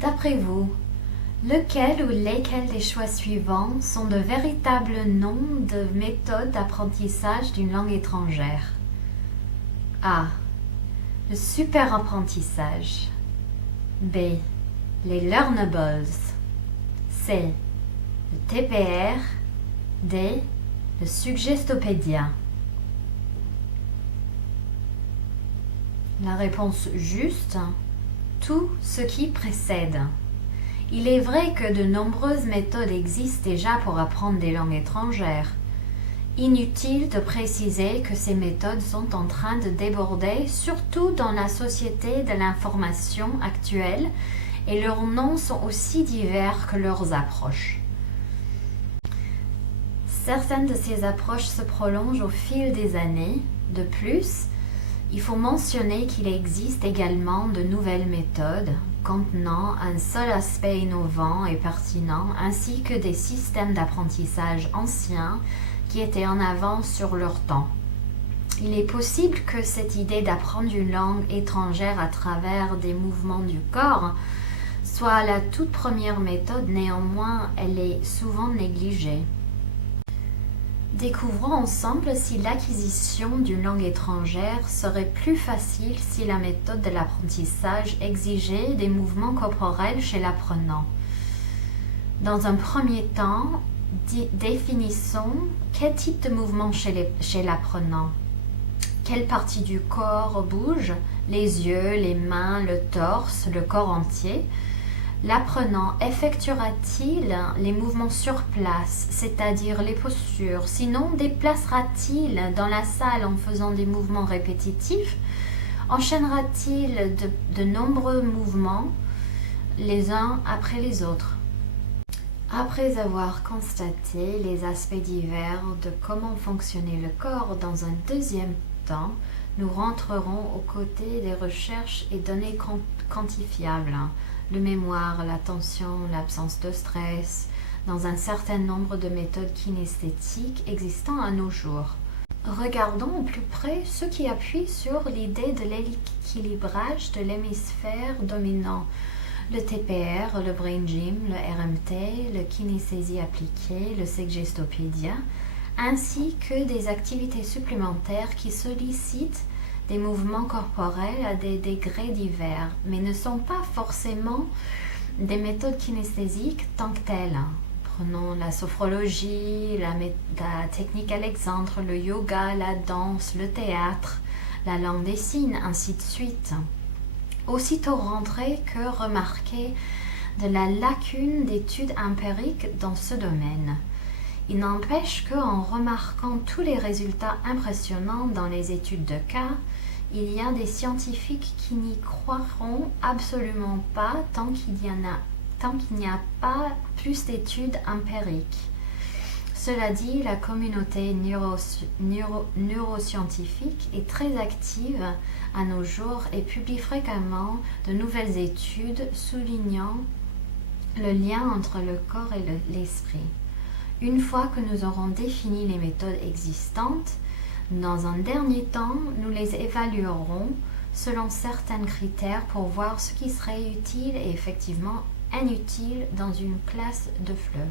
D'après vous, lequel ou lesquels des choix suivants sont de véritables noms de méthodes d'apprentissage d'une langue étrangère? A. Le super apprentissage. B. Les learnables. C. Le TPR. D. Le Suggestopédia. La réponse juste, tout ce qui précède. Il est vrai que de nombreuses méthodes existent déjà pour apprendre des langues étrangères. Inutile de préciser que ces méthodes sont en train de déborder, surtout dans la société de l'information actuelle, et leurs noms sont aussi divers que leurs approches. Certaines de ces approches se prolongent au fil des années. De plus, il faut mentionner qu'il existe également de nouvelles méthodes contenant un seul aspect innovant et pertinent, ainsi que des systèmes d'apprentissage anciens qui étaient en avance sur leur temps. Il est possible que cette idée d'apprendre une langue étrangère à travers des mouvements du corps soit la toute première méthode, néanmoins elle est souvent négligée. Découvrons ensemble si l'acquisition d'une langue étrangère serait plus facile si la méthode de l'apprentissage exigeait des mouvements corporels chez l'apprenant. Dans un premier temps, définissons quel type de mouvement chez l'apprenant. Quelle partie du corps bouge? Les yeux, les mains, le torse, le corps entier? L'apprenant effectuera-t-il les mouvements sur place, c'est-à-dire les postures? Sinon, déplacera-t-il dans la salle en faisant des mouvements répétitifs? Enchaînera-t-il de nombreux mouvements, les uns après les autres? Après avoir constaté les aspects divers de comment fonctionnait le corps dans un deuxième temps, nous rentrerons aux côtés des recherches et données quantifiables, le mémoire, l'attention, l'absence de stress, dans un certain nombre de méthodes kinesthétiques existant à nos jours. Regardons au plus près ce qui appuie sur l'idée de l'équilibrage de l'hémisphère dominant. Le TPR, le Brain Gym, le RMT, le kinesthésie appliquée, le Suggestopédia, ainsi que des activités supplémentaires qui sollicitent des mouvements corporels à des degrés divers, mais ne sont pas forcément des méthodes kinesthésiques tant que telles. Prenons la sophrologie, la technique Alexandre, le yoga, la danse, le théâtre, la langue des signes, ainsi de suite. Aussitôt rentré que remarquer de la lacune d'études empiriques dans ce domaine. Il n'empêche qu'en remarquant tous les résultats impressionnants dans les études de cas, il y a des scientifiques qui n'y croiront absolument pas tant qu'il n'y a pas plus d'études empiriques. Cela dit, la communauté neuroscientifique est très active à nos jours et publie fréquemment de nouvelles études soulignant le lien entre le corps et l'esprit. Une fois que nous aurons défini les méthodes existantes, dans un dernier temps, nous les évaluerons selon certains critères pour voir ce qui serait utile et effectivement inutile dans une classe de FLE.